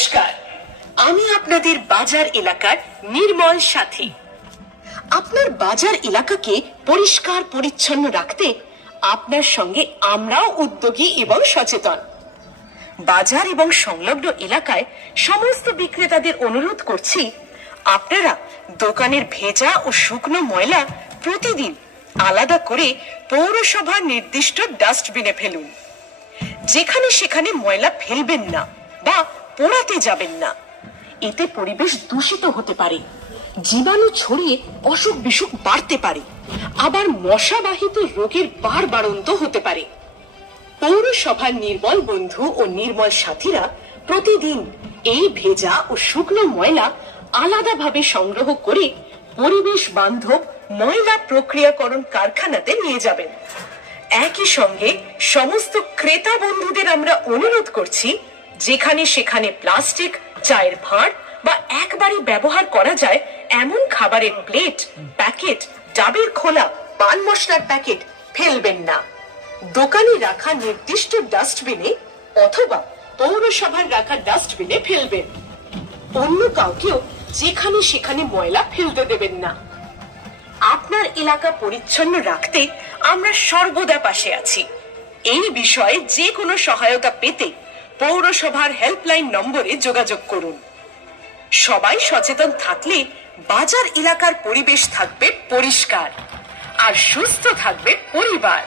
নমস্কার, আমি আপনাদের বাজার এলাকার নির্মল সাথী। আপনার বাজার এলাকাকে পরিষ্কার পরিচ্ছন্ন রাখতে আপনার সঙ্গে আমরাও উদ্যোগী এবং সচেতন। বাজার এবং সংলগ্ন এলাকায় সমস্ত বিক্রেতাদের অনুরোধ করছি, আপনারা দোকানের ভেজা ও শুকনো ময়লা প্রতিদিন আলাদা করে পৌরসভার নির্দিষ্ট ডাস্টবিনে ফেলুন। যেখানে সেখানে ময়লা ফেলবেন না বা পোড়াতে যাবেন না। এতে পরিবেশ দূষিত হতে পারে, জীবাণু ছড়িয়ে অসুখ বিসুখ বাড়তে পারে, আবার মশাবাহিত রোগের বাড়ন্ত হতে পারে। পৌরসভার নির্মল বন্ধু ও নির্মল সাথীরা প্রতিদিন এই ভেজা ও শুকনো ময়লা আলাদাভাবে সংগ্রহ করে পরিবেশ বান্ধব ময়লা প্রক্রিয়াকরণ কারখানাতে নিয়ে যাবেন। একই সঙ্গে সমস্ত ক্রেতা বন্ধুদের আমরা অনুরোধ করছি, যেখানে সেখানে প্লাস্টিক, চায়ের ভাঁড় বা একবারই ব্যবহার করা যায় এমন খাবারের প্লেট, প্যাকেট, ডাবের খোলা, পান মশলার প্যাকেট ফেলবেন না। দোকানে রাখা নির্দিষ্ট ডাস্টবিনে অথবা পৌরসভার রাখা ডাস্টবিনে ফেলবেন। অন্য কাউকেও যেখানে সেখানে ময়লা ফেলতে দেবেন না। আপনার এলাকা পরিচ্ছন্ন রাখতে আমরা সর্বদা পাশে আছি। এই বিষয়ে যে কোনো সহায়তা পেতে পৌরসভার হেল্পলাইন নম্বরে যোগাযোগ করুন। সবাই সচেতন থাকলে বাজার এলাকার পরিবেশ থাকবে পরিষ্কার আর সুস্থ থাকবে পরিবার।